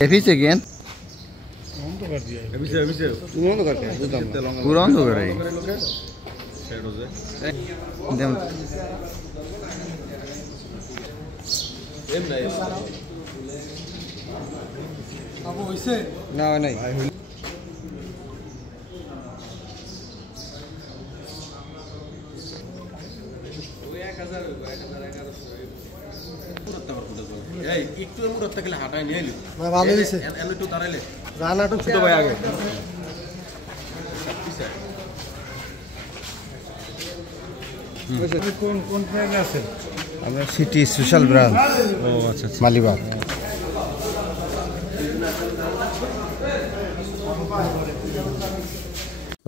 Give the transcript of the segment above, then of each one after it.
पीछे गेंद पूरा अंधकार है ना नहीं একটু মুরত থাকলে হাঁটায় নিয়ে এলি ভালো হইছে এনে একটু দাঁড়াইলে জানাটো ছোট ভাই আগে কোন কোন জায়গা আছে আমরা সিটি সোশ্যাল ব্রাঞ্চ ও আচ্ছা মালিবাগ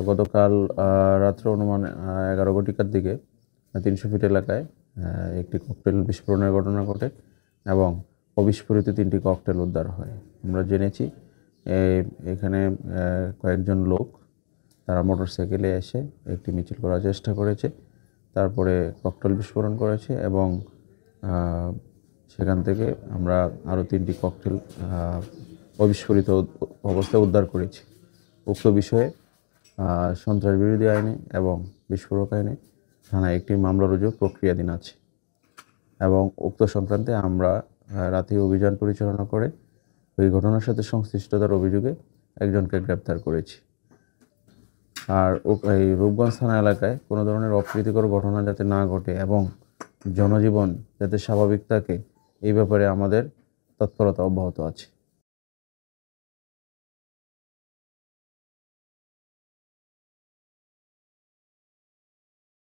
গতকাল রাত্রে অনুমান 11 ঘটিকার দিকে 300 ফিট এলাকায় একটি ককটেল বিস্ফোরণের ঘটনা ঘটে এবং অবিস্ফোরিত 3টি ককটেল উদ্ধার হয়। আমরা জেনেছি এখানে কয়েকজন লোক তারা মোটরসাইকেলে এসে একটি মিছিল করার চেষ্টা করেছে, তারপরে ককটেল বিস্ফোরণ করেছে এবং সেখান থেকে আমরা আরও 3টি ককটেল অবিস্ফোরিত অবস্থায় উদ্ধার করেছি। উক্ত বিষয়ে সন্ত্রাস বিরোধী আইনে এবং বিস্ফোরক আইনে থানায় একটি মামলা রুজু প্রক্রিয়াধীন আছে এবং উক্ত সংক্রান্তে আমরা রাতে অভিযান পরিচালনা করে ওই ঘটনার সাথে সংশ্লিষ্টতার অভিযোগে একজনকে গ্রেপ্তার করেছি। আর এই রূপগঞ্জ থানা এলাকায় কোনো ধরনের অপ্রীতিকর ঘটনা যাতে না ঘটে এবং জনজীবন যাতে স্বাভাবিক থাকে এই ব্যাপারে আমাদের তৎপরতা অব্যাহত আছে।